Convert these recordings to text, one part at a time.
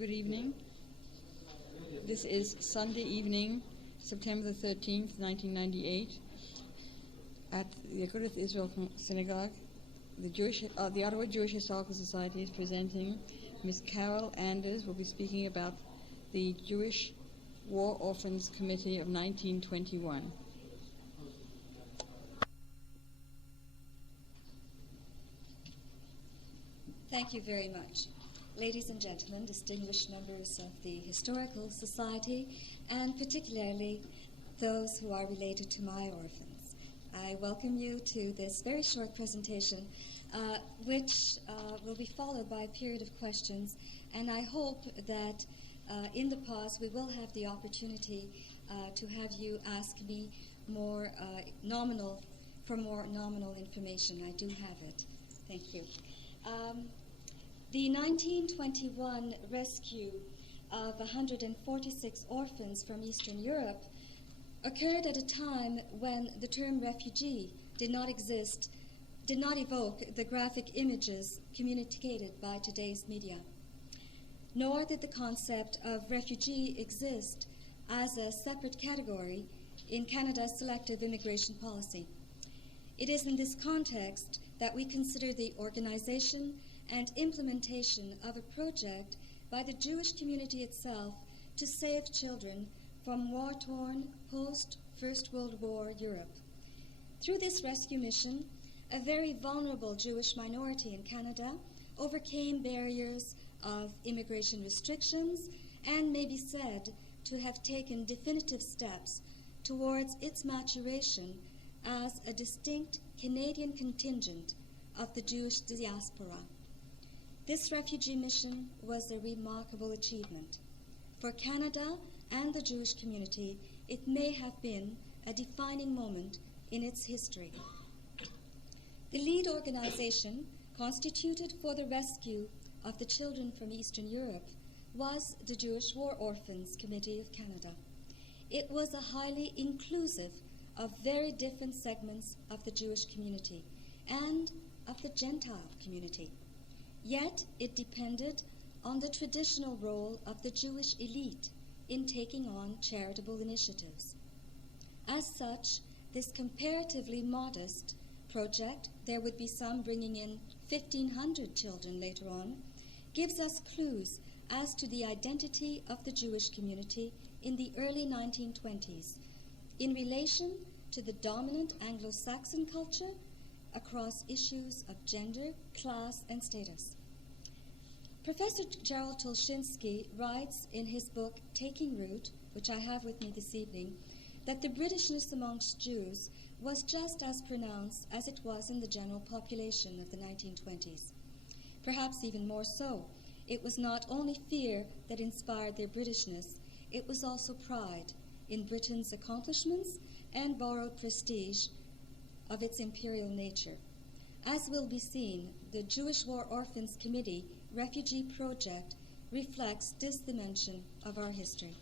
Good evening. This is Sunday evening, September the 13th, 1998, at the Agudath Israel Synagogue. The Ottawa Jewish Historical Society is presenting Ms. Carole Anders, will be speaking about the Jewish War Orphans Committee of 1921. Thank you very much. Ladies and gentlemen, distinguished members of the Historical Society, and particularly those who are related to my orphans, I welcome you to this very short presentation, which will be followed by a period of questions, and I hope that in the pause we will have the opportunity to have you ask me more nominal information. I do have it. Thank you. The 1921 rescue of 146 orphans from Eastern Europe occurred at a time when the term refugee did not evoke the graphic images communicated by today's media. Nor did the concept of refugee exist as a separate category in Canada's selective immigration policy. It is in this context that we consider the organization and implementation of a project by the Jewish community itself to save children from war-torn post-First World War Europe. Through this rescue mission, a very vulnerable Jewish minority in Canada overcame barriers of immigration restrictions and may be said to have taken definitive steps towards its maturation as a distinct Canadian contingent of the Jewish diaspora. This refugee mission was a remarkable achievement. For Canada and the Jewish community, it may have been a defining moment in its history. The lead organization constituted for the rescue of the children from Eastern Europe was the Jewish War Orphans Committee of Canada. It was a highly inclusive of very different segments of the Jewish community and of the Gentile community. Yet it depended on the traditional role of the Jewish elite in taking on charitable initiatives. As such, this comparatively modest project, there would be some bringing in 1,500 children later on, gives us clues as to the identity of the Jewish community in the early 1920s in relation to the dominant Anglo-Saxon culture across issues of gender, class, and status. Professor Gerald Tulshinsky writes in his book Taking Root, which I have with me this evening, that the Britishness amongst Jews was just as pronounced as it was in the general population of the 1920s. Perhaps even more so. It was not only fear that inspired their Britishness, it was also pride in Britain's accomplishments and borrowed prestige of its imperial nature. As will be seen, the Jewish War Orphans Committee Refugee Project reflects this dimension of our history.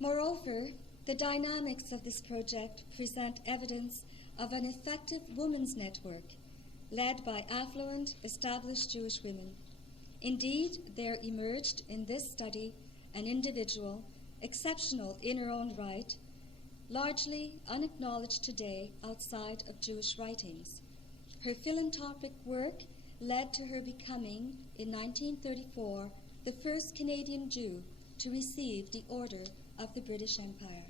Moreover, the dynamics of this project present evidence of an effective women's network led by affluent, established Jewish women. Indeed, there emerged in this study an individual, exceptional in her own right, largely unacknowledged today outside of Jewish writings. Her philanthropic work led to her becoming, in 1934, the first Canadian Jew to receive the Order of the British Empire.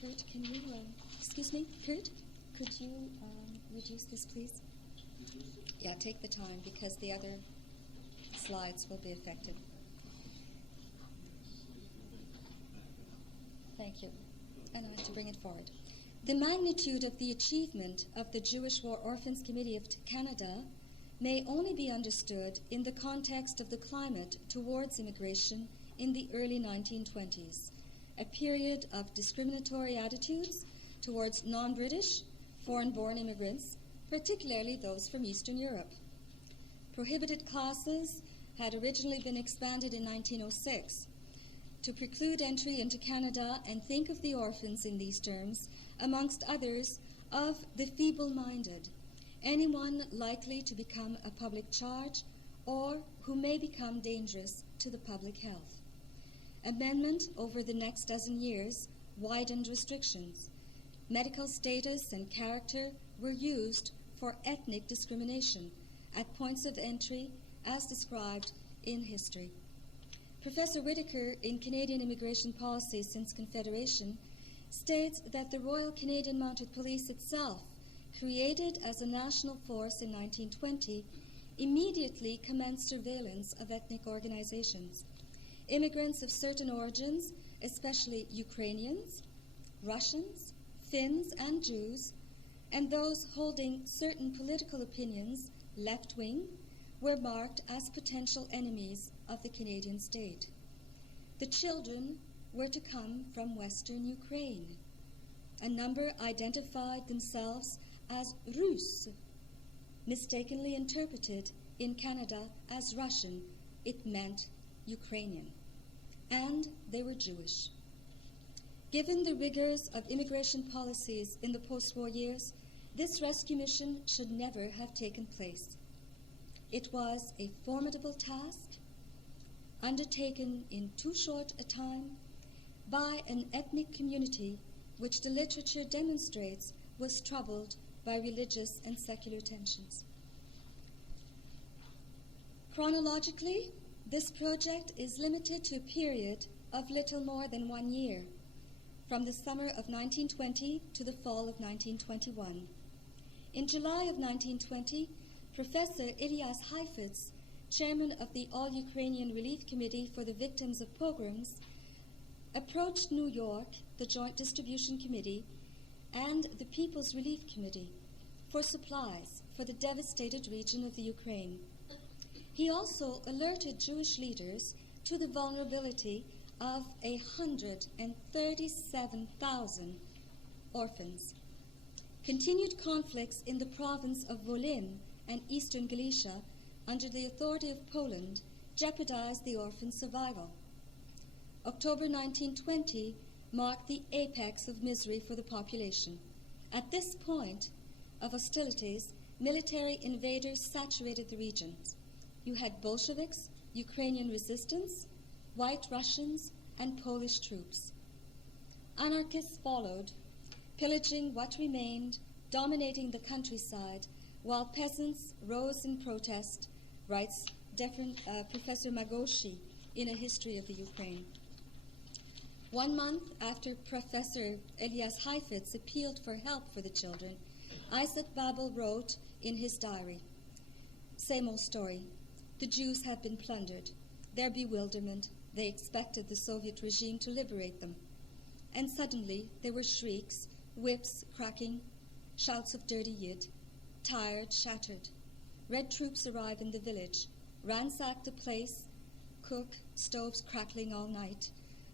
Kurt, can you, excuse me, Kurt, could you reduce this, please? Yeah, take the time because the other slides will be affected. Thank you. And I have to bring it forward. The magnitude of the achievement of the Jewish War Orphans Committee of Canada may only be understood in the context of the climate towards immigration in the early 1920s, a period of discriminatory attitudes towards non-British, foreign-born immigrants, particularly those from Eastern Europe. Prohibited classes had originally been expanded in 1906 to preclude entry into Canada and think of the orphans in these terms, amongst others, of the feeble-minded, anyone likely to become a public charge or who may become dangerous to the public health. Amendment over the next dozen years widened restrictions. Medical status and character were used for ethnic discrimination at points of entry as described in history. Professor Whitaker, in Canadian Immigration Policy Since Confederation, states that the Royal Canadian Mounted Police itself, created as a national force in 1920, immediately commenced surveillance of ethnic organizations. Immigrants of certain origins, especially Ukrainians, Russians, Finns, and Jews, and those holding certain political opinions, left-wing, were marked as potential enemies of the Canadian state. The children were to come from Western Ukraine. A number identified themselves as Rus, mistakenly interpreted in Canada as Russian. It meant Ukrainian. And they were Jewish. Given the rigors of immigration policies in the post-war years, this rescue mission should never have taken place. It was a formidable task, undertaken in too short a time by an ethnic community which the literature demonstrates was troubled by religious and secular tensions. Chronologically, this project is limited to a period of little more than 1 year, from the summer of 1920 to the fall of 1921. In July of 1920, Professor Elias Heifetz, chairman of the All-Ukrainian Relief Committee for the Victims of Pogroms, approached New York, the Joint Distribution Committee, and the People's Relief Committee for supplies for the devastated region of the Ukraine. He also alerted Jewish leaders to the vulnerability of 137,000 orphans. Continued conflicts in the province of Volyn and eastern Galicia under the authority of Poland jeopardized the orphans' survival. October 1920 marked the apex of misery for the population. At this point of hostilities, military invaders saturated the regions. You had Bolsheviks, Ukrainian resistance, White Russians, and Polish troops. Anarchists followed, pillaging what remained, dominating the countryside, while peasants rose in protest, writes Professor Magoshi in A History of the Ukraine. 1 month after Professor Elias Heifetz appealed for help for the children, Isaac Babel wrote in his diary, same old story. The Jews have been plundered. Their bewilderment, they expected the Soviet regime to liberate them. And suddenly there were shrieks, whips cracking, shouts of dirty Yid, tired, shattered. Red troops arrive in the village, ransack the place, cook, stoves crackling all night.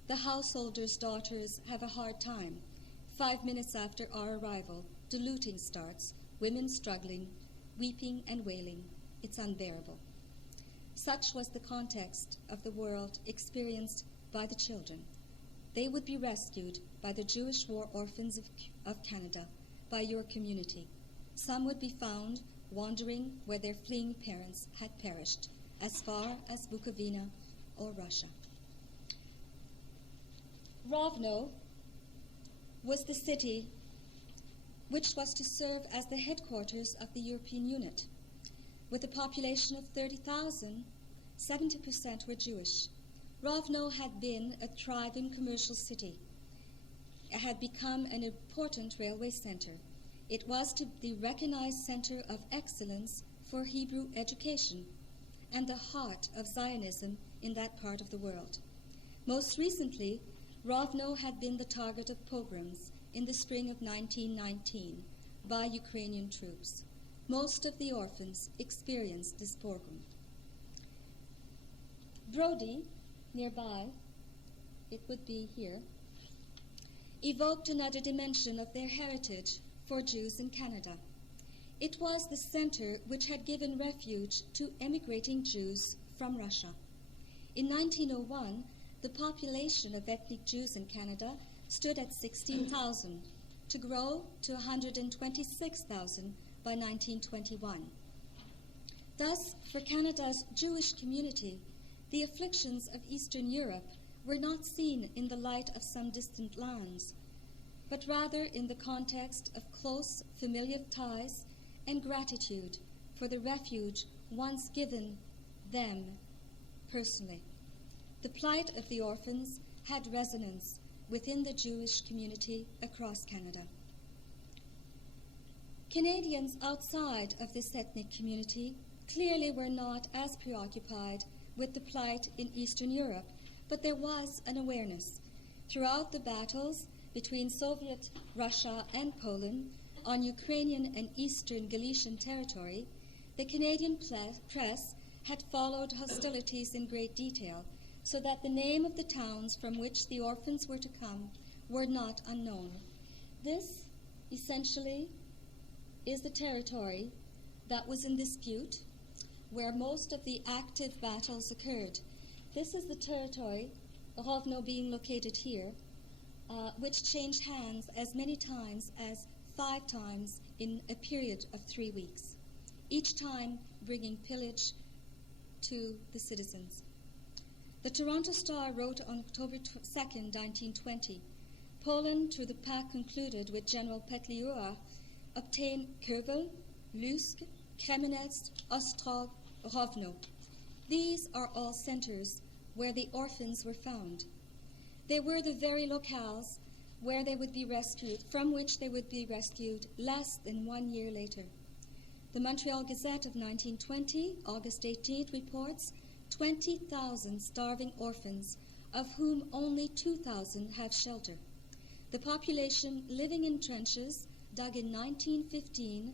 The householders' daughters have a hard time. 5 minutes after our arrival, the looting starts, women struggling, weeping and wailing. It's unbearable. Such was the context of the world experienced by the children. They would be rescued by the Jewish War Orphans of Canada, by your community. Some would be found wandering where their fleeing parents had perished, as far as Bukovina or Russia. Rovno was the city which was to serve as the headquarters of the European unit. With a population of 30,000, 70% were Jewish. Rovno had been a thriving commercial city. It had become an important railway center. It was the recognized center of excellence for Hebrew education and the heart of Zionism in that part of the world. Most recently, Rovno had been the target of pogroms in the spring of 1919 by Ukrainian troops. Most of the orphans experienced this pogrom. Brody, nearby, it would be here, evoked another dimension of their heritage for Jews in Canada. It was the center which had given refuge to emigrating Jews from Russia. In 1901, the population of ethnic Jews in Canada stood at 16,000, to grow to 126,000 by 1921. Thus, for Canada's Jewish community, the afflictions of Eastern Europe were not seen in the light of some distant lands, but rather in the context of close familial ties and gratitude for the refuge once given them personally. The plight of the orphans had resonance within the Jewish community across Canada. Canadians outside of this ethnic community clearly were not as preoccupied with the plight in Eastern Europe, but there was an awareness. Throughout the battles between Soviet Russia and Poland on Ukrainian and Eastern Galician territory, the Canadian press had followed hostilities in great detail, so that the name of the towns from which the orphans were to come were not unknown. This, essentially, is the territory that was in dispute, where most of the active battles occurred. This is the territory, Rovno being located here, which changed hands as many times as 5 times in a period of 3 weeks, each time bringing pillage to the citizens. The Toronto Star wrote on October 2nd, 1920, Poland, through the pact concluded with General Petliura, obtained Kovel, Lutsk, Kremenets, Ostrog, Rovno. These are all centers where the orphans were found. They were the very locales where they would be rescued, from which they would be rescued less than 1 year later. The Montreal Gazette of 1920, August 18th, reports 20,000 starving orphans, of whom only 2,000 have shelter. The population living in trenches dug in 1915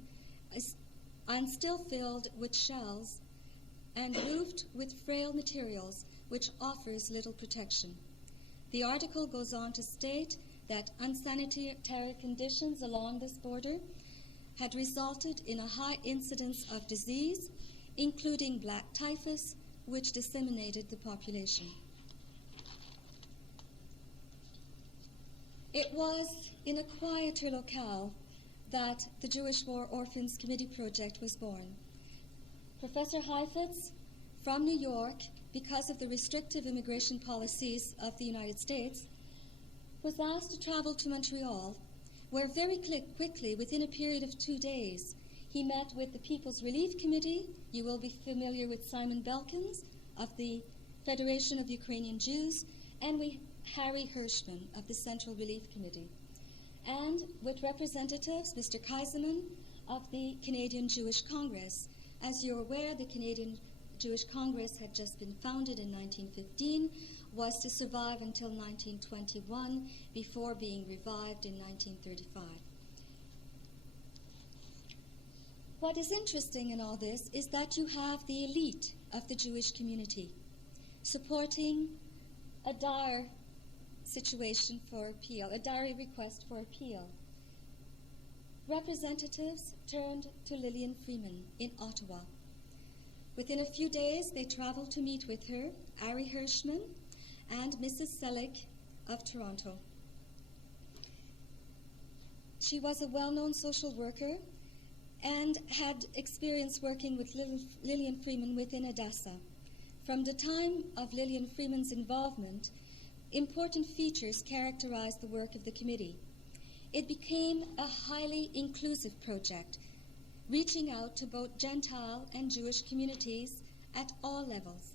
and still filled with shells and roofed with frail materials, which offers little protection. The article goes on to state that unsanitary conditions along this border had resulted in a high incidence of disease, including black typhus, which disseminated the population. It was in a quieter locale that the Jewish War Orphans Committee project was born. Professor Heifetz from New York, because of the restrictive immigration policies of the United States, was asked to travel to Montreal, where very quickly, within a period of 2 days, he met with the People's Relief Committee. You will be familiar with Simon Belkins of the Federation of Ukrainian Jews, and with Harry Hirschman of the Central Relief Committee, and with representatives, Mr. Kaiserman of the Canadian Jewish Congress. As you're aware, the Canadian Jewish Congress had just been founded in 1915, was to survive until 1921 before being revived in 1935. What is interesting in all this is that you have the elite of the Jewish community supporting a dire situation for appeal, a dire request for appeal. Representatives turned to Lillian Freeman in Ottawa. Within a few days, they traveled to meet with her, Ari Hirschman, and Mrs. Selig of Toronto. She was a well-known social worker and had experience working with Lillian Freeman within Hadassah. From the time of Lillian Freeman's involvement, important features characterized the work of the committee. It became a highly inclusive project, reaching out to both Gentile and Jewish communities at all levels.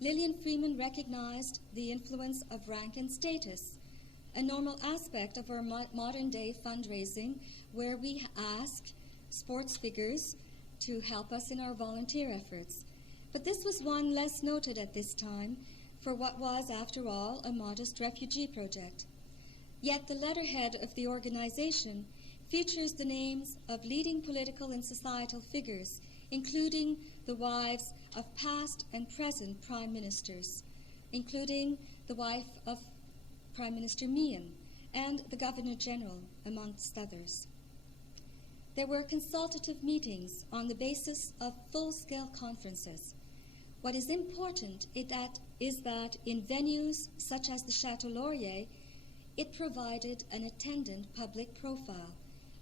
Lillian Freeman recognized the influence of rank and status, a normal aspect of our modern-day fundraising, where we ask sports figures to help us in our volunteer efforts. But this was one less noted at this time for what was, after all, a modest refugee project. Yet the letterhead of the organization features the names of leading political and societal figures, including the wives of past and present prime ministers, including the wife of Prime Minister Meehan and the Governor General, amongst others. There were consultative meetings on the basis of full-scale conferences. What is important is that in venues such as the Chateau Laurier, it provided an attendant public profile.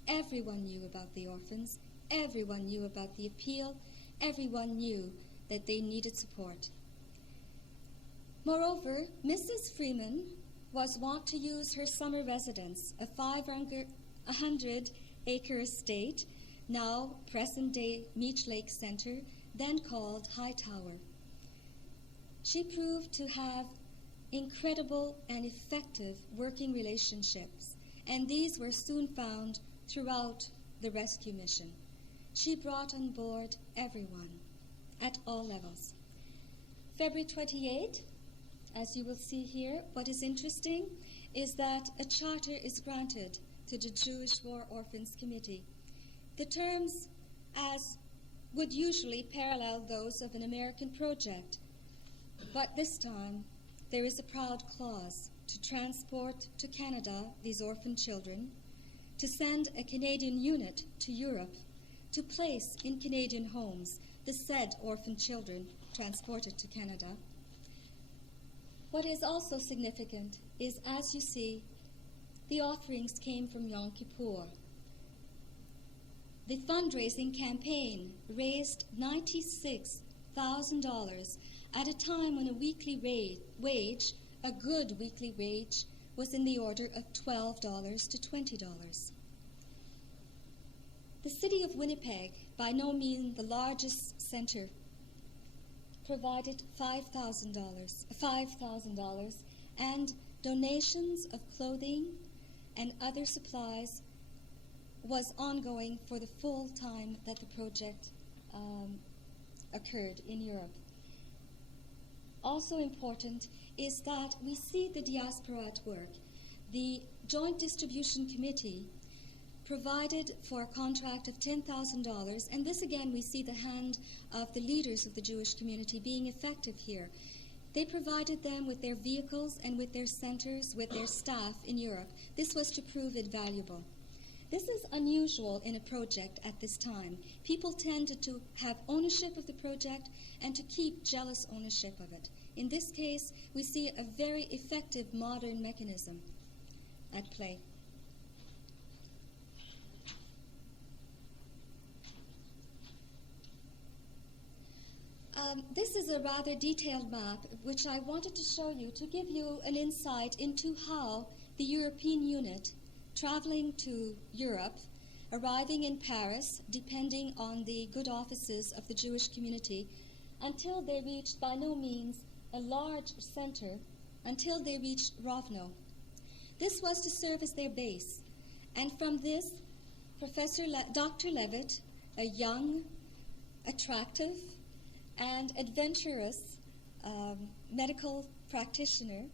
Everyone knew about the orphans. Everyone knew about the appeal. everyone knew that they needed support. Moreover, Mrs. Freeman was wont to use her summer residence, a 500-acre estate, now present-day Meech Lake Center, then called Hightower. She proved to have incredible and effective working relationships, and these were soon found throughout the rescue mission. She brought on board everyone at all levels. February 28, as you will see here, what is interesting is that a charter is granted to the Jewish War Orphans Committee. The terms as would usually parallel those of an American project, but this time there is a proud clause to transport to Canada these orphan children, to send a Canadian unit to Europe, to place in Canadian homes the said orphan children transported to Canada. What is also significant is, as you see, the offerings came from Yom Kippur. The fundraising campaign raised $96,000 at a time when a weekly wage, a good weekly wage, was in the order of $12 to $20. The city of Winnipeg, by no means the largest center, provided $5,000, and donations of clothing and other supplies was ongoing for the full time that the project occurred in Europe. Also important is that we see the diaspora at work. The Joint Distribution Committee provided for a contract of $10,000, and this again we see the hand of the leaders of the Jewish community being effective here. They provided them with their vehicles and with their centers, with their staff in Europe. This was to prove it valuable. This is unusual in a project at this time. People tended to have ownership of the project and to keep jealous ownership of it. In this case, we see a very effective modern mechanism at play. This is a rather detailed map which I wanted to show you to give you an insight into how the European unit traveling to Europe, arriving in Paris, depending on the good offices of the Jewish community, until they reached by no means a large center, until they reached Rovno. This was to serve as their base. And from this, Dr. Levitt, a young, attractive, and adventurous medical practitioner,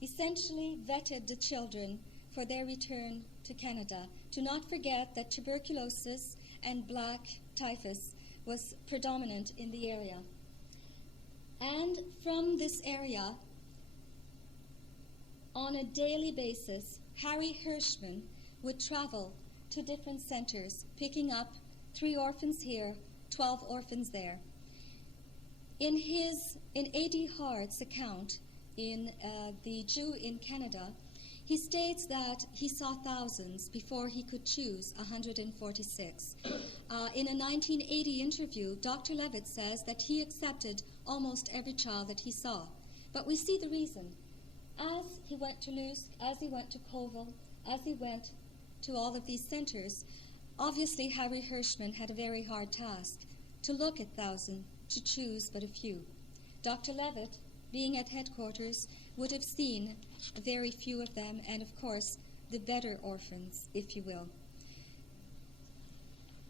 essentially vetted the children for their return to Canada. Do not forget that tuberculosis and black typhus was predominant in the area. And from this area, on a daily basis, Harry Hirschman would travel to different centers, picking up 3 orphans here, 12 orphans there. In A.D. Hart's account in The Jew in Canada, he states that he saw thousands before he could choose 146. In a 1980 interview, Dr. Levitt says that he accepted almost every child that he saw. But we see the reason. As he went to Lusk, as he went to Koval, as he went to all of these centers, obviously Harry Hirschman had a very hard task to look at 1,000, to choose but a few. Dr. Levitt, being at headquarters, would have seen very few of them, and of course, the better orphans, if you will.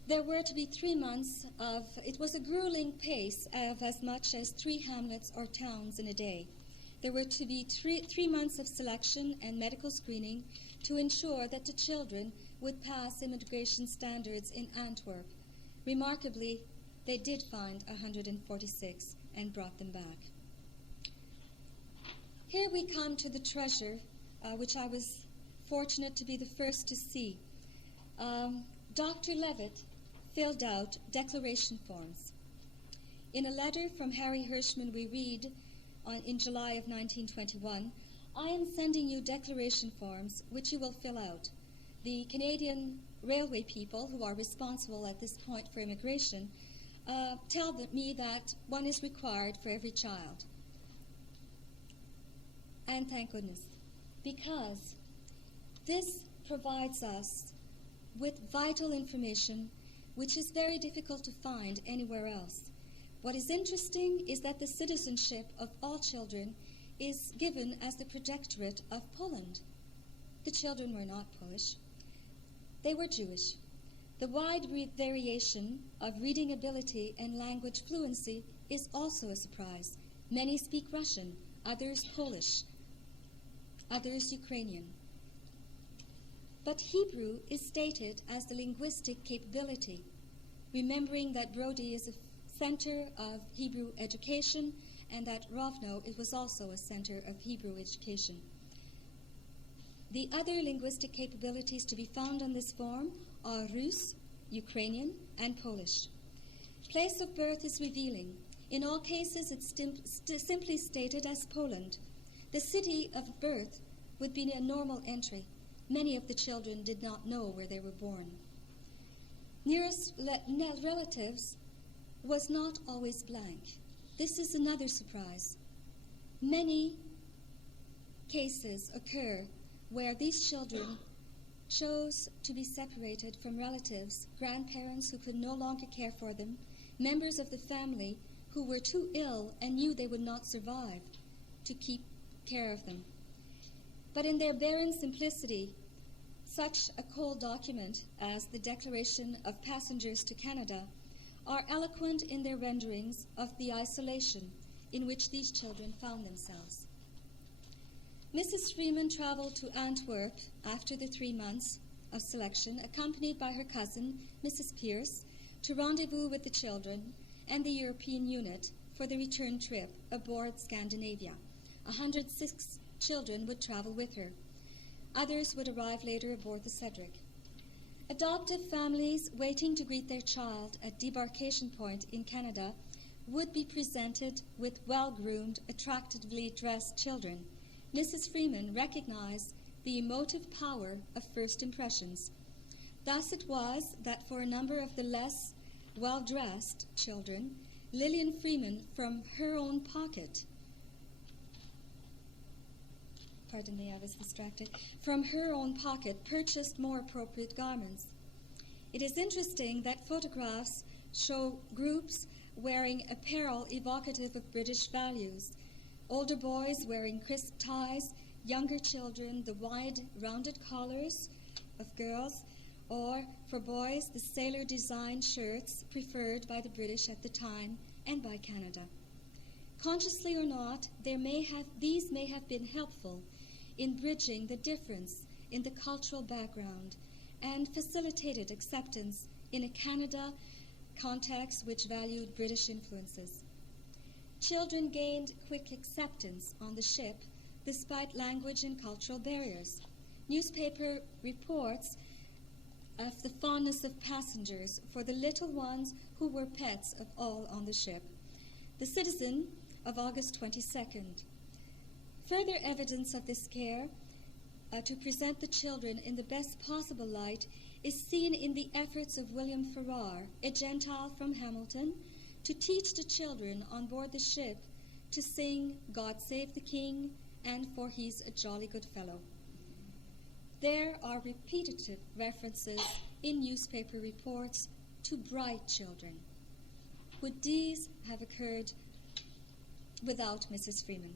There were to be 3 months of, it was a grueling pace of as much as 3 hamlets or towns in a day. There were to be three months of selection and medical screening to ensure that the children would pass immigration standards in Antwerp. Remarkably, they did find 146 and brought them back. Here we come to the treasure, which I was fortunate to be the first to see. Dr. Levitt filled out declaration forms. In a letter from Harry Hirschman we read in July of 1921, "I am sending you declaration forms which you will fill out. The Canadian railway people, who are responsible at this point for immigration, tell me that one is required for every child. And thank goodness, because this provides us with vital information which is very difficult to find anywhere else. What is interesting is that the citizenship of all children is given as the protectorate of Poland. The children were not Polish. They were Jewish. The wide variation of reading ability and language fluency is also a surprise. Many speak Russian, others Polish, others Ukrainian. But Hebrew is stated as the linguistic capability, remembering that Brody is a center of Hebrew education and that Rovno it was also a center of Hebrew education. The other linguistic capabilities to be found on this form are Rus, Ukrainian, and Polish. Place of birth is revealing. In all cases, it's simply stated as Poland. The city of birth would be a normal entry. Many of the children did not know where they were born. Nearest relatives was not always blank. This is another surprise. Many cases occur where these children chose to be separated from relatives, grandparents who could no longer care for them, members of the family who were too ill and knew they would not survive to keep care of them. But in their barren simplicity, such a cold document as the Declaration of Passengers to Canada are eloquent in their renderings of the isolation in which these children found themselves. Mrs. Freeman traveled to Antwerp after the 3 months of selection, accompanied by her cousin, Mrs. Pierce, to rendezvous with the children and the European unit for the return trip aboard Scandinavia. 106 children would travel with her. Others would arrive later aboard the Cedric. Adoptive families waiting to greet their child at debarkation point in Canada would be presented with well-groomed, attractively dressed children. Mrs. Freeman recognized the emotive power of first impressions. Thus it was that for a number of the less well-dressed children, Lillian Freeman, from her own pocket, pardon me, I was distracted, from her own pocket purchased more appropriate garments. It is interesting that photographs show groups wearing apparel evocative of British values. Older boys wearing crisp ties, younger children the wide, rounded collars of girls, or for boys the sailor design shirts preferred by the British at the time and by Canada. Consciously or not, these may have been helpful in bridging the difference in the cultural background and facilitated acceptance in a Canada context which valued British influences. Children gained quick acceptance on the ship despite language and cultural barriers. Newspaper reports of the fondness of passengers for the little ones who were pets of all on the ship. The Citizen of August 22nd. Further evidence of this care to present the children in the best possible light is seen in the efforts of William Farrar, a Gentile from Hamilton, to teach the children on board the ship to sing God Save the King and For He's a Jolly Good Fellow. There are repetitive references in newspaper reports to bright children. Would these have occurred without Mrs. Freeman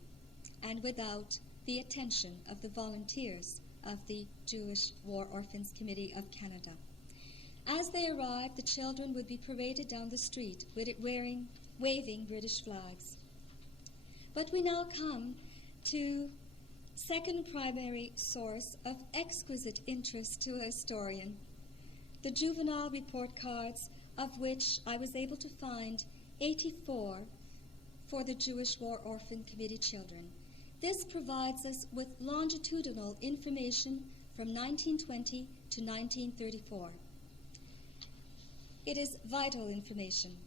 and without the attention of the volunteers of the Jewish War Orphans Committee of Canada? As they arrived, the children would be paraded down the street waving British flags. But we now come to second primary source of exquisite interest to a historian, the juvenile report cards, of which I was able to find 84 for the Jewish War Orphan Committee children. This provides us with longitudinal information from 1920 to 1934. It is vital information.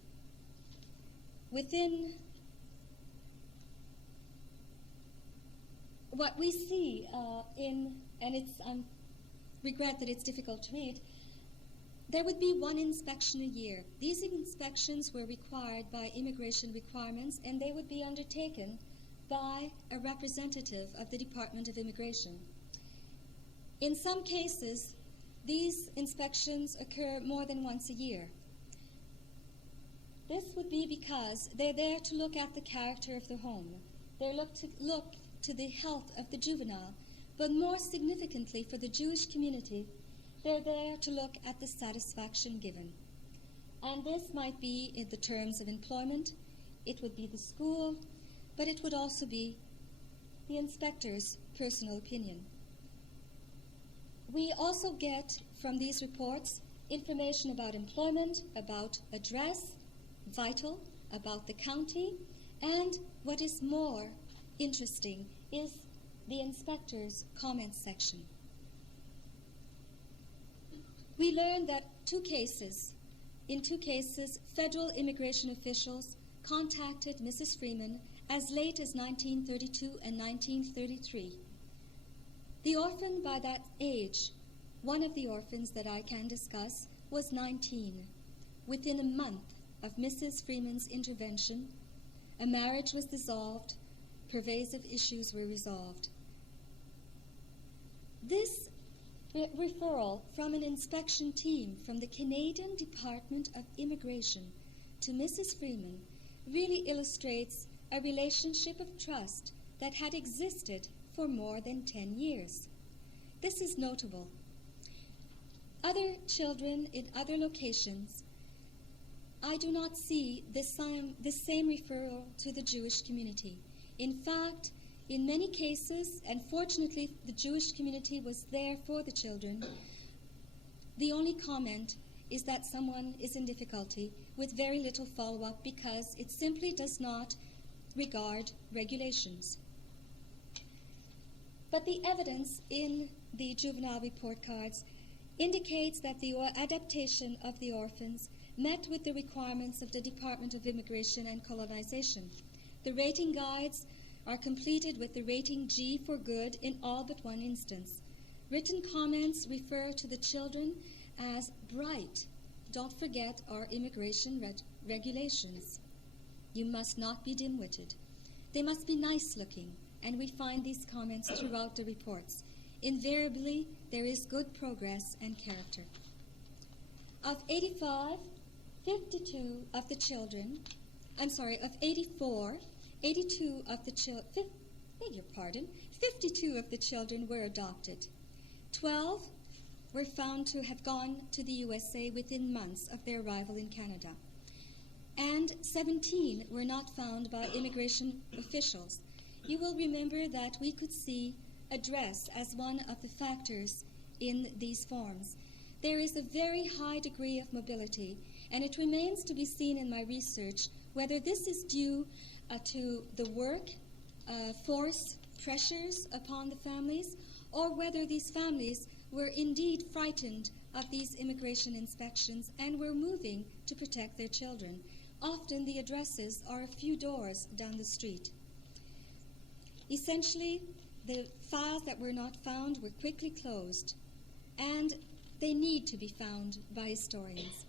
Within what we see and I regret that it's difficult to read, there would be one inspection a year. These inspections were required by immigration requirements, and they would be undertaken by a representative of the Department of Immigration. In some cases, these inspections occur more than once a year. This would be because they're there to look at the character of the home. They look to the health of the juvenile, but more significantly for the Jewish community, they're there to look at the satisfaction given. And this might be in the terms of employment, it would be the school, but it would also be the inspector's personal opinion. We also get from these reports information about employment, about address, vital, about the county, and what is more interesting is the inspector's comments section. We learned that in two cases, federal immigration officials contacted Mrs. Freeman as late as 1932 and 1933. The orphan by that age, one of the orphans that I can discuss, was 19. Within a month of Mrs. Freeman's intervention, a marriage was dissolved, pervasive issues were resolved. This referral from an inspection team from the Canadian Department of Immigration to Mrs. Freeman really illustrates a relationship of trust that had existed for more than 10 years. This is notable. Other children in other locations, I do not see this same referral to the Jewish community. In fact, in many cases, and fortunately the Jewish community was there for the children, the only comment is that someone is in difficulty with very little follow-up because it simply does not regard regulations. But the evidence in the juvenile report cards indicates that the adaptation of the orphans met with the requirements of the Department of Immigration and Colonization. The rating guides are completed with the rating G for good in all but one instance. Written comments refer to the children as bright. Don't forget our immigration regulations. You must not be dim-witted. They must be nice-looking, and we find these comments throughout the reports. Invariably, there is good progress and character. Of 84 of the children were adopted. 12 were found to have gone to the USA within months of their arrival in Canada. And 17 were not found by immigration officials. You will remember that we could see address as one of the factors in these forms. There is a very high degree of mobility, and it remains to be seen in my research whether this is due to the work, force, pressures upon the families, or whether these families were indeed frightened of these immigration inspections and were moving to protect their children. Often the addresses are a few doors down the street. Essentially, the files that were not found were quickly closed, and they need to be found by historians.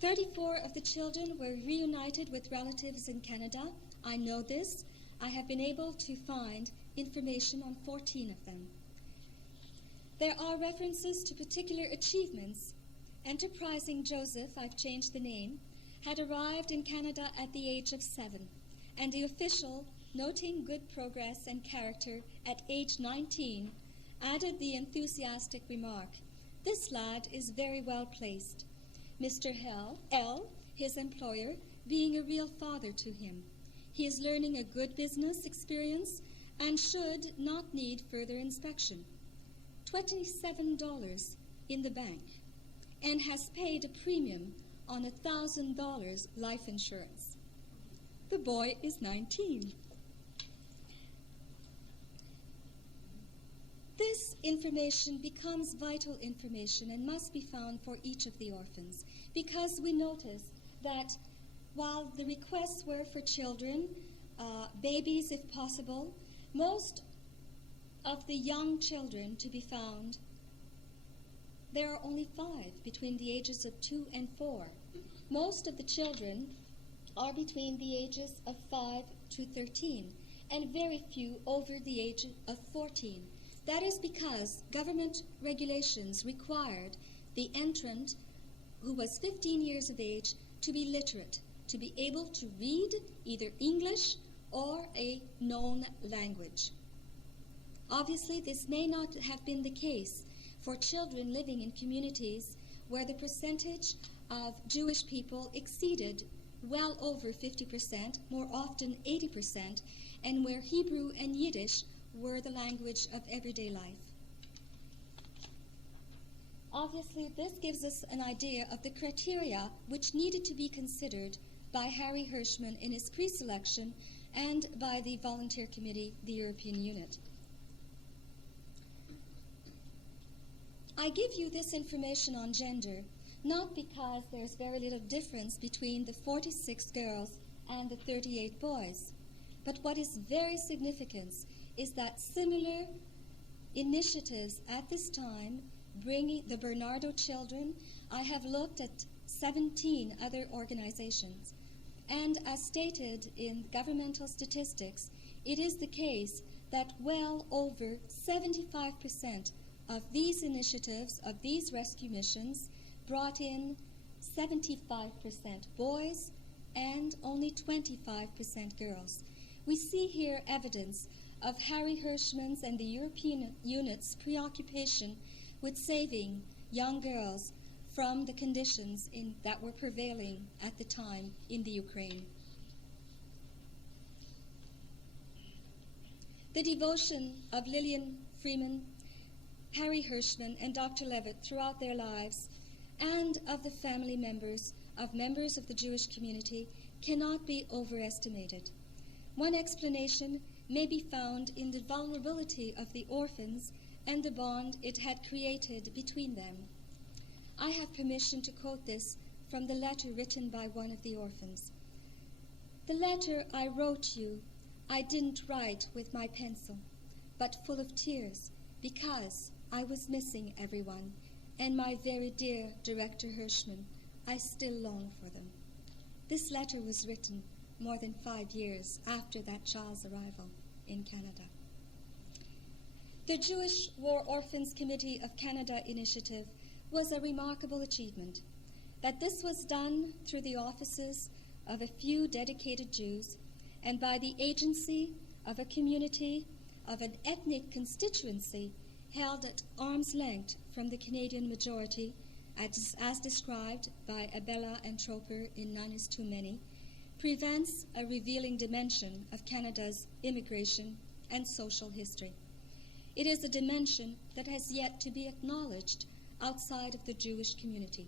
34 of the children were reunited with relatives in Canada. I know this. I have been able to find information on 14 of them. There are references to particular achievements. Enterprising Joseph, I've changed the name, had arrived in Canada at the age of 7, and the official, noting good progress and character at age 19, added the enthusiastic remark, "This lad is very well placed. Mr. L, his employer, being a real father to him. He is learning a good business experience and should not need further inspection. $27 in the bank, and has paid a premium on $1,000 life insurance. The boy is 19. This information becomes vital information and must be found for each of the orphans, because we notice that while the requests were for children, babies if possible, most of the young children to be found there are only 5 between the ages of 2 and 4. Most of the children are between the ages of 5 to 13, and very few over the age of 14. That is because government regulations required the entrant who was 15 years of age to be literate, to be able to read either English or a known language. Obviously, this may not have been the case for children living in communities where the percentage of Jewish people exceeded well over 50%, more often 80%, and where Hebrew and Yiddish were the language of everyday life. Obviously, this gives us an idea of the criteria which needed to be considered by Harry Hirschman in his pre-selection and by the volunteer committee, the European unit. I give you this information on gender not because there's very little difference between the 46 girls and the 38 boys, but what is very significant is that similar initiatives at this time, bringing the Bernardo children, I have looked at 17 other organizations. And as stated in governmental statistics, it is the case that well over 75% of these initiatives, of these rescue missions, brought in 75% boys and only 25% girls. We see here evidence of Harry Hirschman's and the European unit's preoccupation with saving young girls from the conditions that were prevailing at the time in the Ukraine. The devotion of Lillian Freeman, Harry Hirschman, and Dr. Levitt throughout their lives, and of the family members of the Jewish community, cannot be overestimated. One explanation may be found in the vulnerability of the orphans and the bond it had created between them. I have permission to quote this from the letter written by one of the orphans. "The letter I wrote you, I didn't write with my pencil, but full of tears, because I was missing everyone, and my very dear Director Hirschman, I still long for them." This letter was written more than 5 years after that child's arrival in Canada. The Jewish War Orphans Committee of Canada initiative was a remarkable achievement. That this was done through the offices of a few dedicated Jews and by the agency of a community, of an ethnic constituency held at arm's length from the Canadian majority, as described by Abella and Troper in None is Too Many, prevents a revealing dimension of Canada's immigration and social history. It is a dimension that has yet to be acknowledged outside of the Jewish community.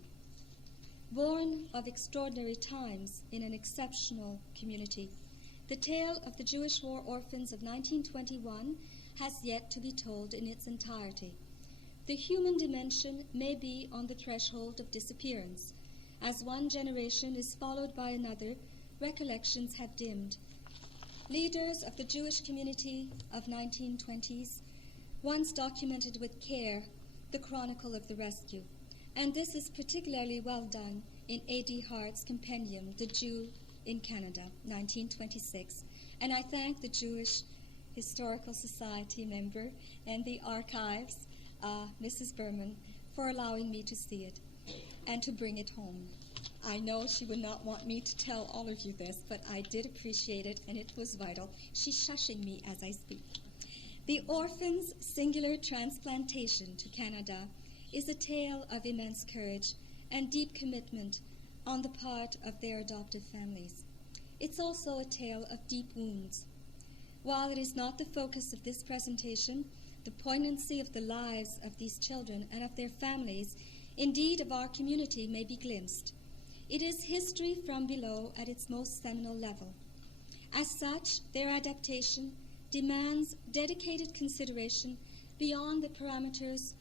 Born of extraordinary times in an exceptional community, the tale of the Jewish war orphans of 1921 has yet to be told in its entirety. The human dimension may be on the threshold of disappearance. As one generation is followed by another, recollections have dimmed. Leaders of the Jewish community of 1920s once documented with care the chronicle of the rescue, and this is particularly well done in A.D. Hart's compendium, The Jew in Canada, 1926. And I thank the Jewish Historical Society member and the archives, Mrs. Berman, for allowing me to see it and to bring it home. I know she would not want me to tell all of you this, but I did appreciate it, and it was vital. She's shushing me as I speak. The orphans' singular transplantation to Canada is a tale of immense courage and deep commitment on the part of their adoptive families. It's also a tale of deep wounds. While it is not the focus of this presentation, the poignancy of the lives of these children and of their families, indeed of our community, may be glimpsed. It is history from below at its most seminal level. As such, their adaptation demands dedicated consideration beyond the parameters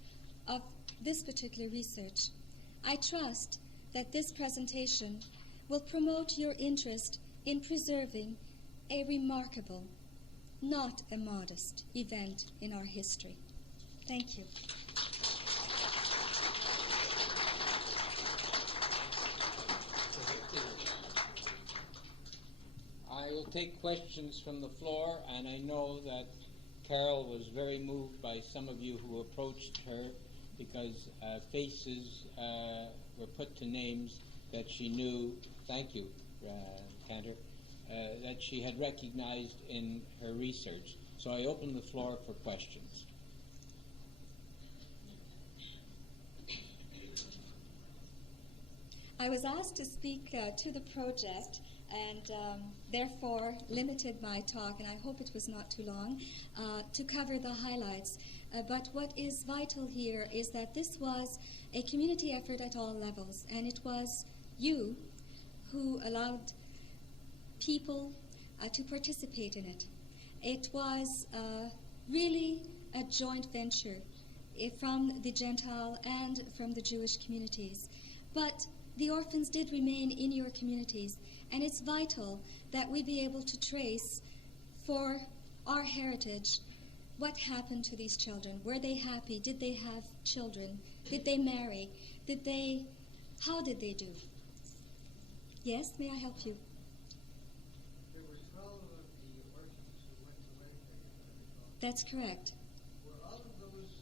of this particular research. I trust that this presentation will promote your interest in preserving a remarkable, not a modest, event in our history. Thank you. take questions from the floor, and I know that Carole was very moved by some of you who approached her because faces were put to names that she knew, thank you, Cantor, that she had recognized in her research. So I open the floor for questions. I was asked to speak to the project and therefore limited my talk, and I hope it was not too long, to cover the highlights. But what is vital here is that this was a community effort at all levels, and it was you who allowed people to participate in it. It was really a joint venture from the Gentile and from the Jewish communities. But the orphans did remain in your communities, and it's vital that we be able to trace for our heritage what happened to these children. Were they happy? Did they have children? Did they marry? How did they do? Yes, may I help you? There were 12 of the orphans who went to Winnipeg. That's correct. Were all of those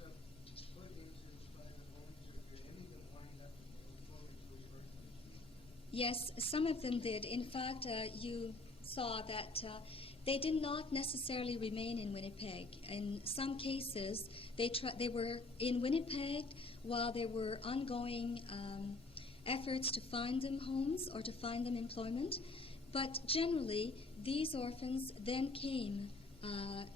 put into private homes, or did any of them wind up in the former Jewish orphanages? Yes, some of them did. In fact, you saw that they did not necessarily remain in Winnipeg. In some cases, they were in Winnipeg while there were ongoing efforts to find them homes or to find them employment. But generally, these orphans then came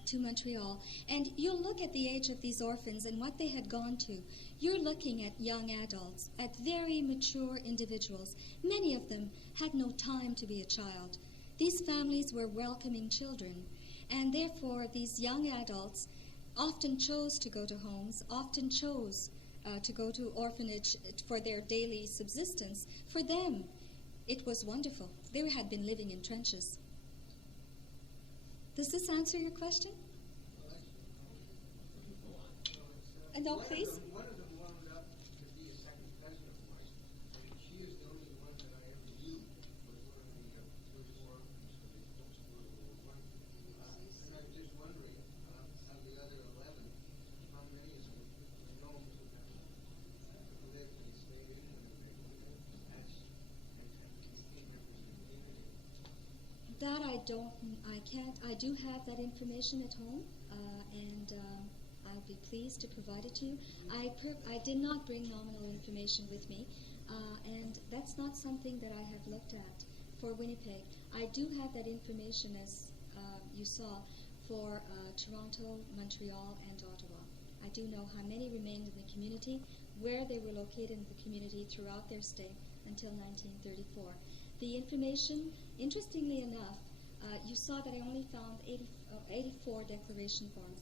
to Montreal. And you'll look at the age of these orphans and what they had gone to. You're looking at young adults, at very mature individuals. Many of them had no time to be a child. These families were welcoming children, and therefore these young adults often chose to go to homes, often chose to go to orphanage for their daily subsistence. For them, it was wonderful. They had been living in trenches. Does this answer your question? No, please. One of them wound up to be a second cousin of mine, and she is the only one that I ever knew was one of the Jewish orphans for the post-World War I. And I'm just wondering, of the other 11, how many of them were known to have lived and stayed in Winnipeg and became members of the community? That I can't. I do have that information at home, and I'll be pleased to provide it to you. I did not bring nominal information with me, and that's not something that I have looked at for Winnipeg. I do have that information, as you saw, for Toronto, Montreal, and Ottawa. I do know how many remained in the community, where they were located in the community throughout their stay until 1934. The information, interestingly enough, you saw that I only found 84 declaration forms.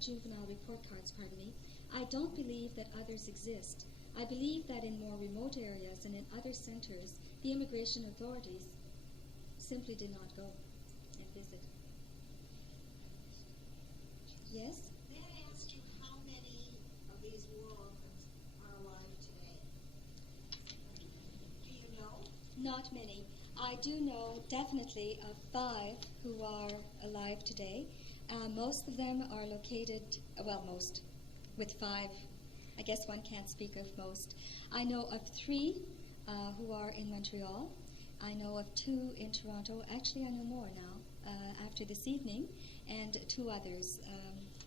Juvenile report cards, pardon me. I don't believe that others exist. I believe that in more remote areas and in other centers, the immigration authorities simply did not go and visit. Yes? May I ask you how many of these war orphans are alive today? Do you know? Not many. I do know definitely of 5 who are alive today. Most of them are located, most, with 5. I guess one can't speak of most. I know of 3 who are in Montreal. I know of 2 in Toronto. Actually, I know more now after this evening, and 2 others.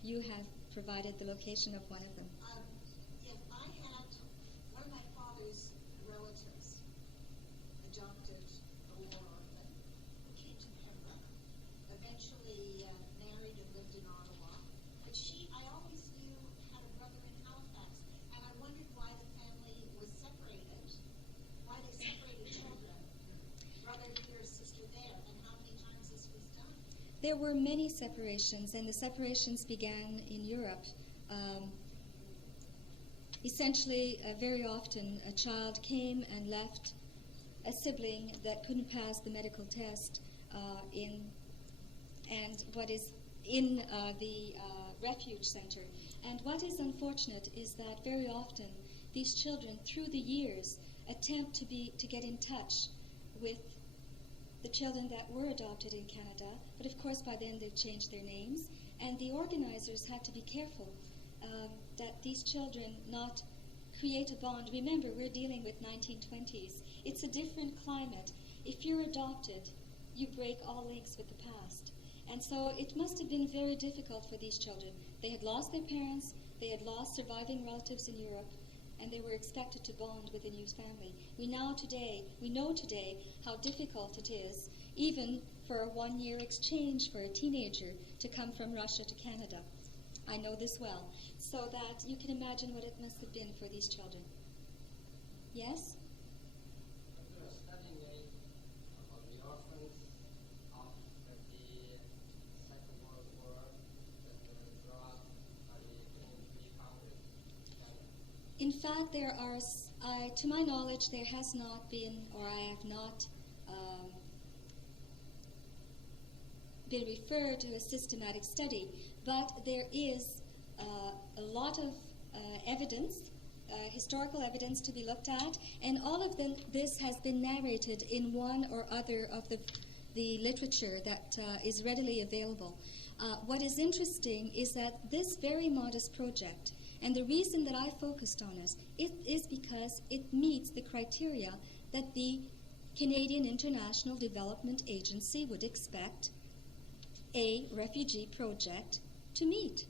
You have provided the location of one of them. If I had one of my father's relatives adopted a war orphan who came to Pembroke, eventually married and lived in Ottawa, but I always knew had a brother in Halifax, and I wondered why the family was separated, why they separated children, brother here, sister there, and how many times this was done. There were many separations, and the separations began in Europe. Essentially, very often, a child came and left a sibling that couldn't pass the medical test in the refuge center. And what is unfortunate is that very often these children, through the years, attempt to get in touch with the children that were adopted in Canada, but of course by then they've changed their names, and the organizers had to be careful that these children not create a bond. Remember, we're dealing with 1920s. It's a different climate. If you're adopted, you break all links with the past. And so it must have been very difficult for these children. They had lost their parents, they had lost surviving relatives in Europe, and they were expected to bond with a new family. We know today how difficult it is, even for a one-year exchange for a teenager to come from Russia to Canada. I know this well, so that you can imagine what it must have been for these children. Yes? After studying about the orphans after the Second World War that were brought by the Jewish Congress to Canada. In fact, there are, to my knowledge, there has not been, or I have not been referred to a systematic study, but there is a lot of evidence, historical evidence to be looked at, and all of this has been narrated in one or other of the literature that is readily available. What is interesting is that this very modest project, and the reason that I focused on it is because it meets the criteria that the Canadian International Development Agency would expect a refugee project to meet.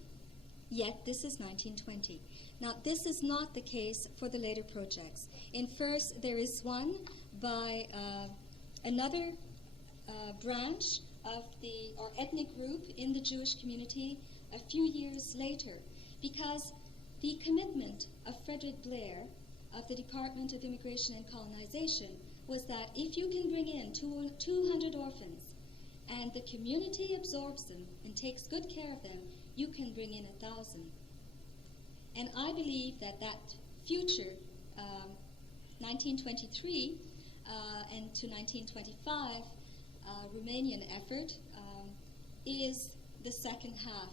Yet this is 1920. Now, this is not the case for the later projects. In first, there is one by another branch of or ethnic group in the Jewish community a few years later, because the commitment of Frederick Blair of the Department of Immigration and Colonization was that if you can bring in 200 orphans and the community absorbs them and takes good care of them, you can bring in 1,000. And I believe that future 1923 and to 1925 Romanian effort is the second half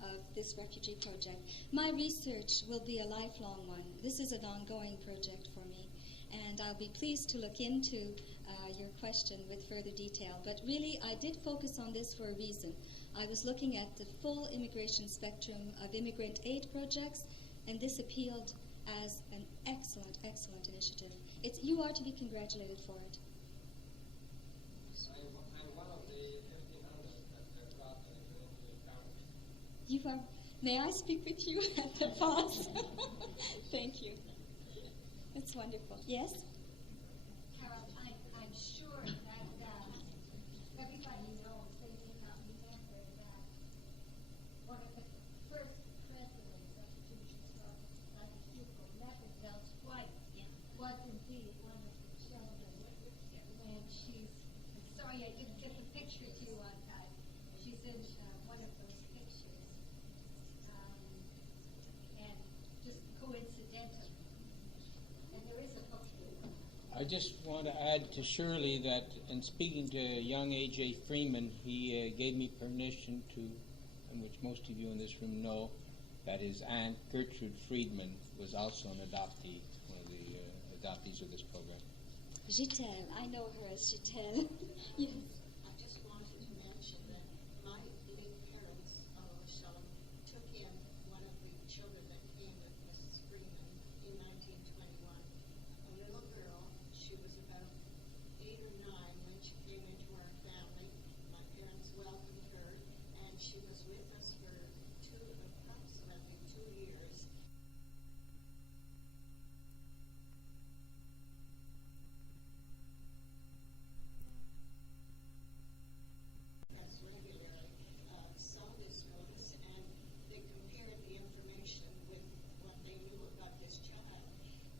of this refugee project. My research will be a lifelong one. This is an ongoing project for me, and I'll be pleased to look into your question with further detail. But really, I did focus on this for a reason. I was looking at the full immigration spectrum of immigrant aid projects, and this appealed as an excellent, excellent initiative. You are to be congratulated for it. I'm one of the 1,500 that brought the Jewish Congress. You are. May I speak with you at the pause? Thank you. That's wonderful. Yes? Carole, I'm sure that everybody knows, they may not remember that one of the first presidents of the Jewish Historical Society, Hugo Levenfeld, wife, was indeed one of the children. And she's, I'm sorry I didn't get the picture to you on time. She's in one of those pictures. And just coincidental. And there is a book here. I just want to add to Shirley that in speaking to young A.J. Freeman, he gave me permission to, and which most of you in this room know, that his aunt Gertrude Friedman was also an adoptee, one of the adoptees of this program. Gitel. I know her as Gitel. Yes. I just wanted to mention that my late parents, Shalom, took in one of the children that came with Mrs. Freeman in 1921. A little girl, she was about 8 or 9 when she came into our family. My parents welcomed her, and she was with us for approximately 2 years. Has regularly saw this notice, and they compared the information with what they knew about this child.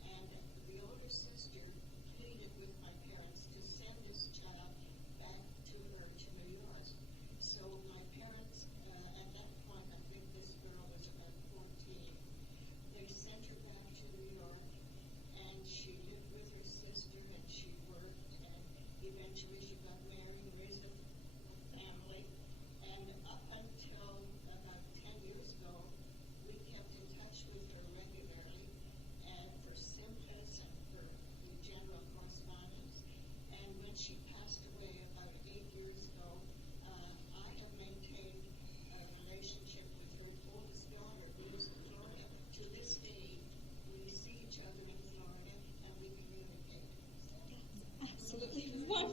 And the older sister pleaded with my parents to send this child back to her to New York. So my parents, at that point, I think this girl was about 14, they sent her back to New York, and she lived with her sister, and she worked, and eventually she got married, raised a family. And up until about 10 years ago, we kept in touch with her regularly, and for symptoms and for the general correspondence. And when she passed away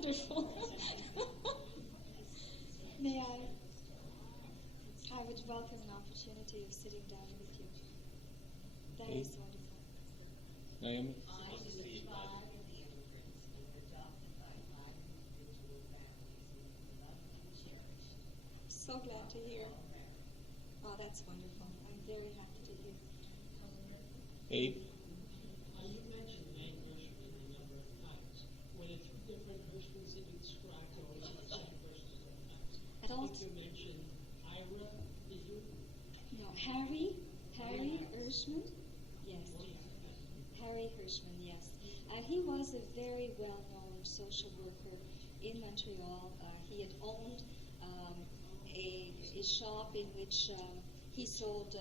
wonderful. May I would welcome an opportunity of sitting down with you. That Okay. is wonderful. Naomi? I was a child of the immigrants and were adopted by 5 individual families who were loved and cherished. So glad to hear. All married. Oh, that's wonderful. I'm very happy to hear. Abe? You mentioned Meg Hirschman a number of times. Were there 2 different Hirschmans that you described, or was it the same person both times? I don't- think you mentioned Ira, did you? No, Harry Hirschman? Yes. Harry Hirschman, yes. He was a very well-known social worker in Montreal. He had owned a shop in which he sold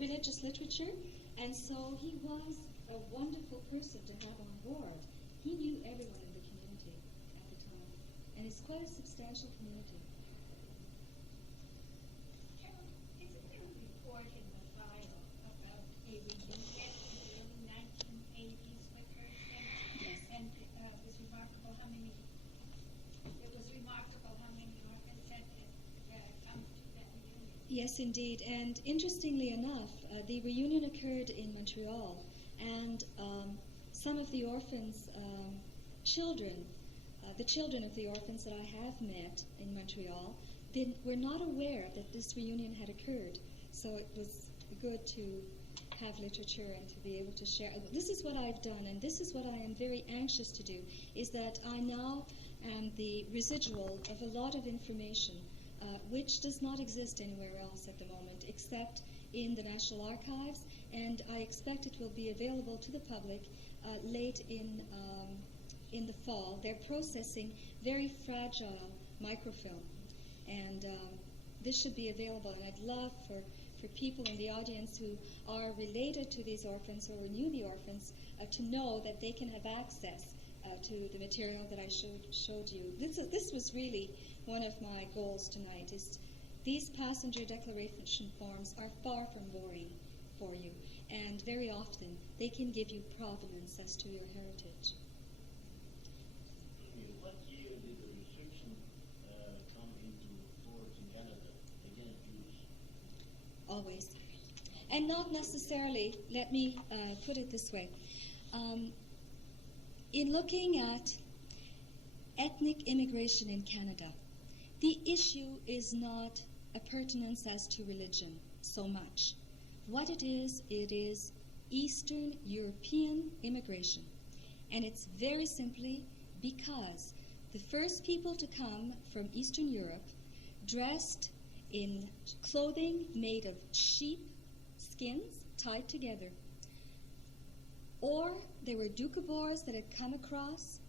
religious literature, and so he was a wonderful person to have on board. He knew everyone in the community at the time, and it's quite a substantial community. Carol, isn't there a report in the file about a reunion in the early 1980s with Hirschman? Yes. And it was remarkable how many orphans had come to that reunion. Yes, indeed. And interestingly enough, the reunion occurred in Montreal, and some of the orphans' children, the children of the orphans that I have met in Montreal, were not aware that this reunion had occurred. So it was good to have literature and to be able to share. This is what I've done, and this is what I am very anxious to do, is that I now am the residual of a lot of information which does not exist anywhere else at the moment except in the National Archives, and I expect it will be available to the public late in the fall. They're processing very fragile microfilm, and this should be available, and I'd love for people in the audience who are related to these orphans or who knew the orphans to know that they can have access to the material that I showed you. This was really one of my goals tonight. Is these passenger declaration forms are far from boring for you, and very often they can give you provenance as to your heritage. What year did the restriction come into force in Canada against Jews? Always. And not necessarily, let me put it this way. In looking at ethnic immigration in Canada, the issue is not a pertinence as to religion so much. What it is Eastern European immigration. And it's very simply because the first people to come from Eastern Europe dressed in clothing made of sheep skins tied together, or they were doukhobors that had come across.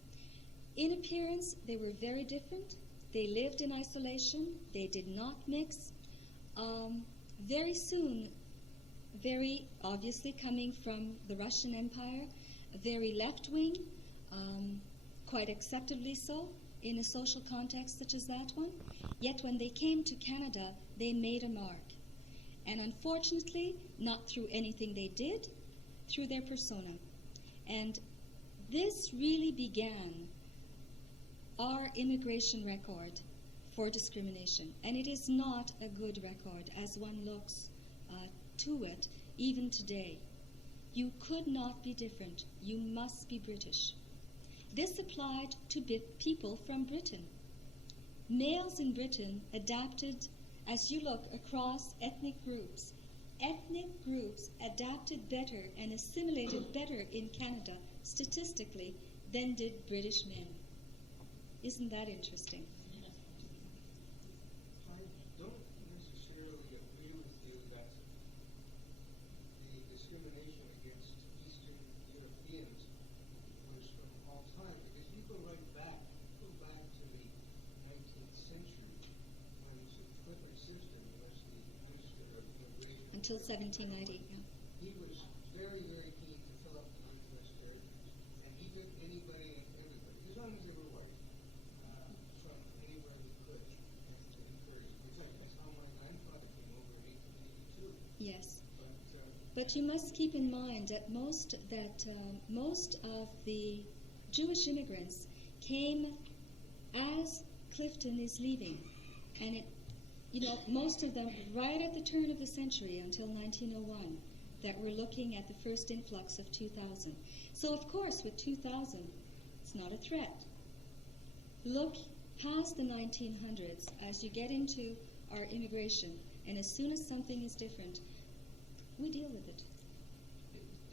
In appearance, they were very different. They lived in isolation. They did not mix. Very soon, very obviously coming from the Russian Empire, very left-wing, quite acceptably so in a social context such as that one. Yet when they came to Canada, they made a mark. And unfortunately, not through anything they did, through their persona. And this really began our immigration record for discrimination. And it is not a good record as one looks to it even today. You could not be different. You must be British. This applied to people from Britain. Males in Britain adapted, as you look across ethnic groups adapted better and assimilated better in Canada statistically than did British men. Isn't that interesting? I don't necessarily agree with you that the discrimination against Eastern Europeans was from all time, because you go back to the 19th century when Sir Clifford Simpson was the Minister of Immigration. Until 1790, yeah. He was very, very keen to fill up the Northwest territories, and he took anybody and everybody, as long as they were white, from anywhere he could, and to encourage them. In fact, that's how my grandfather came over in 1882. Yes. But But you must keep in mind that most of the Jewish immigrants came as Clifton is leaving, and it, most of them right at the turn of the century until 1901, that we're looking at the first influx of 2000. So of course with 2000, it's not a threat. Look past the 1900s as you get into our immigration, and as soon as something is different, we deal with it.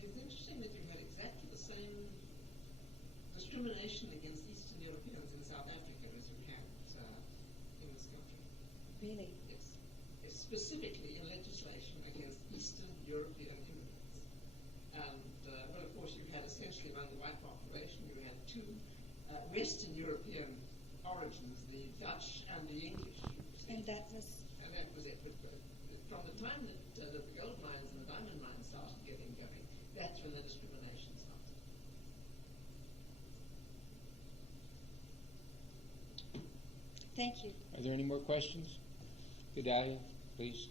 It's interesting that you had exactly the same discrimination against Eastern Europeans in South Africa as you had in this country. Really? Yes. It's specifically in legislation against Eastern European immigrants. And, well, of course, you had essentially among the white population, you had two Western European origins, the Dutch and the English. And that was it. But from the time that the gold mines and the diamond mines started getting going, that's when the discrimination started. Thank you. Are there any more questions? Gedalia, please.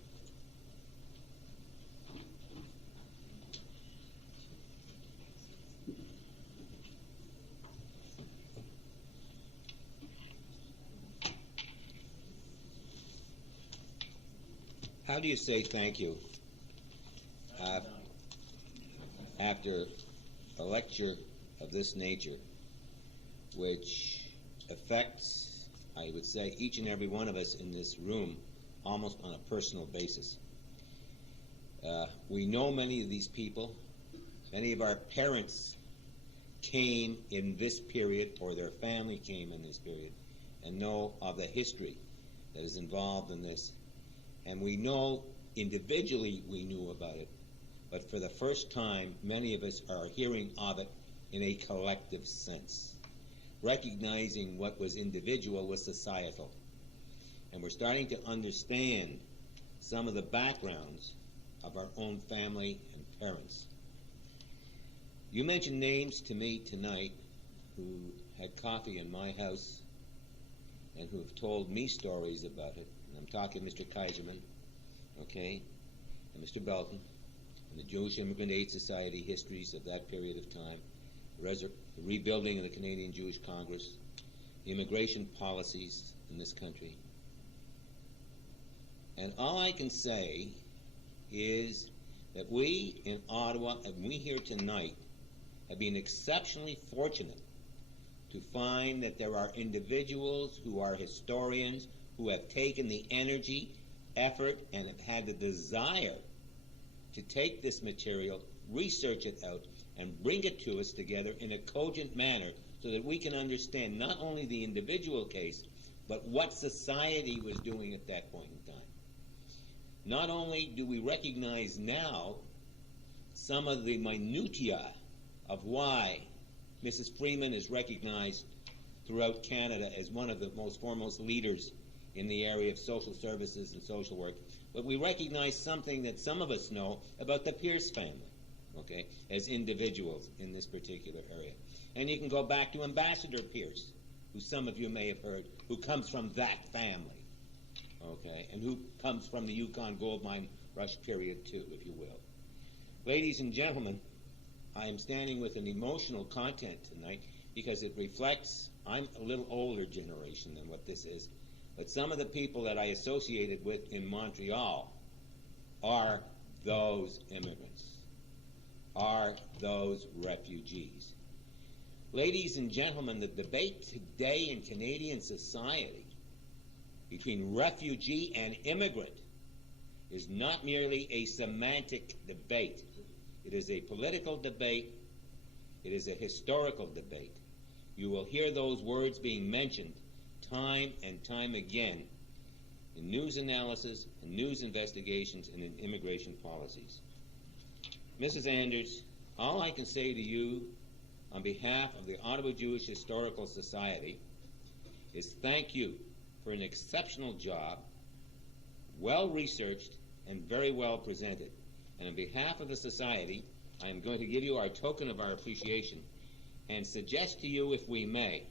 How do you say thank you after a lecture of this nature, which affects, I would say, each and every one of us in this room almost on a personal basis? We know many of these people. Many of our parents came in this period, or their family came in this period, and know of the history that is involved in this. And we know individually we knew about it, but for the first time, many of us are hearing of it in a collective sense, recognizing what was individual was societal. And we're starting to understand some of the backgrounds of our own family and parents. You mentioned names to me tonight who had coffee in my house and who have told me stories about it. I'm talking Mr. Kaiserman, okay, and Mr. Belton, and the Jewish Immigrant Aid Society histories of that period of time, the rebuilding of the Canadian Jewish Congress, the immigration policies in this country. And all I can say is that we in Ottawa, and we here tonight, have been exceptionally fortunate to find that there are individuals who are historians who have taken the energy, effort, and have had the desire to take this material, research it out, and bring it to us together in a cogent manner so that we can understand not only the individual case, but what society was doing at that point in time. Not only do we recognize now some of the minutiae of why Mrs. Freeman is recognized throughout Canada as one of the most foremost leaders in the area of social services and social work, but we recognize something that some of us know about the Pierce family, okay, as individuals in this particular area. And you can go back to Ambassador Pierce, who some of you may have heard, who comes from that family, okay, and who comes from the Yukon Gold Mine Rush period too, if you will. Ladies and gentlemen, I am standing with an emotional content tonight because it reflects, I'm a little older generation than what this is, but some of the people that I associated with in Montreal are those immigrants, are those refugees. Ladies and gentlemen, the debate today in Canadian society between refugee and immigrant is not merely a semantic debate. It is a political debate. It is a historical debate. You will hear those words being mentioned time and time again in news analysis and news investigations and in immigration policies. Mrs. Anders, all I can say to you on behalf of the Ottawa Jewish Historical Society is thank you for an exceptional job, well researched and very well presented. And on behalf of the Society, I am going to give you our token of our appreciation and suggest to you, if we may,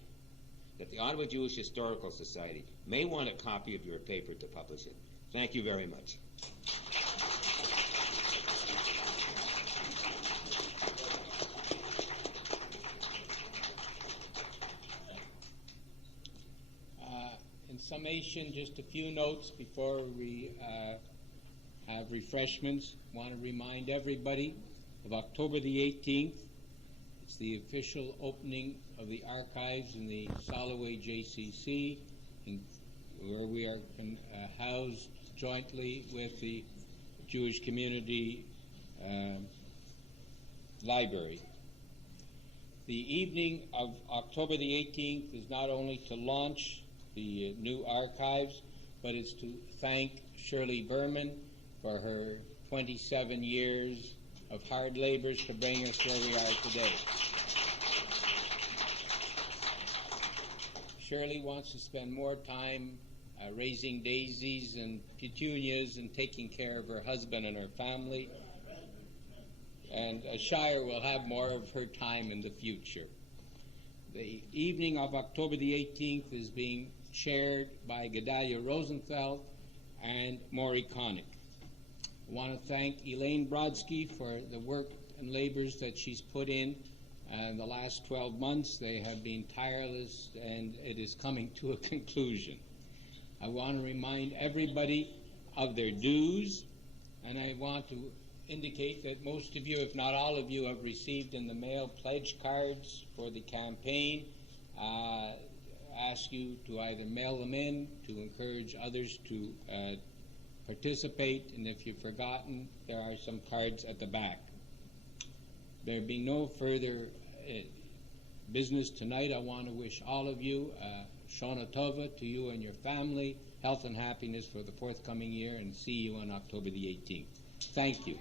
that the Ottawa Jewish Historical Society may want a copy of your paper to publish it. Thank you very much. summation, just a few notes before we have refreshments. I want to remind everybody of October the 18th. It's the official opening of the archives in the Soloway JCC, where we are housed jointly with the Jewish Community Library. The evening of October the 18th is not only to launch the new archives, but it's to thank Shirley Berman for her 27 years of hard labors to bring us where we are today. Shirley wants to spend more time raising daisies and petunias and taking care of her husband and her family. And Shire will have more of her time in the future. The evening of October the 18th is being chaired by Gedalia Rosenfeld and Maury Connick. I want to thank Elaine Brodsky for the work and labors that she's put in the last 12 months. They have been tireless, and it is coming to a conclusion. I want to remind everybody of their dues, and I want to indicate that most of you, if not all of you, have received in the mail pledge cards for the campaign. Ask you to either mail them in to encourage others to participate, and if you've forgotten, there are some cards at the back. There being no further business tonight, I want to wish all of you Shana Tova to you and your family, health and happiness for the forthcoming year, and see you on October the 18th. Thank you.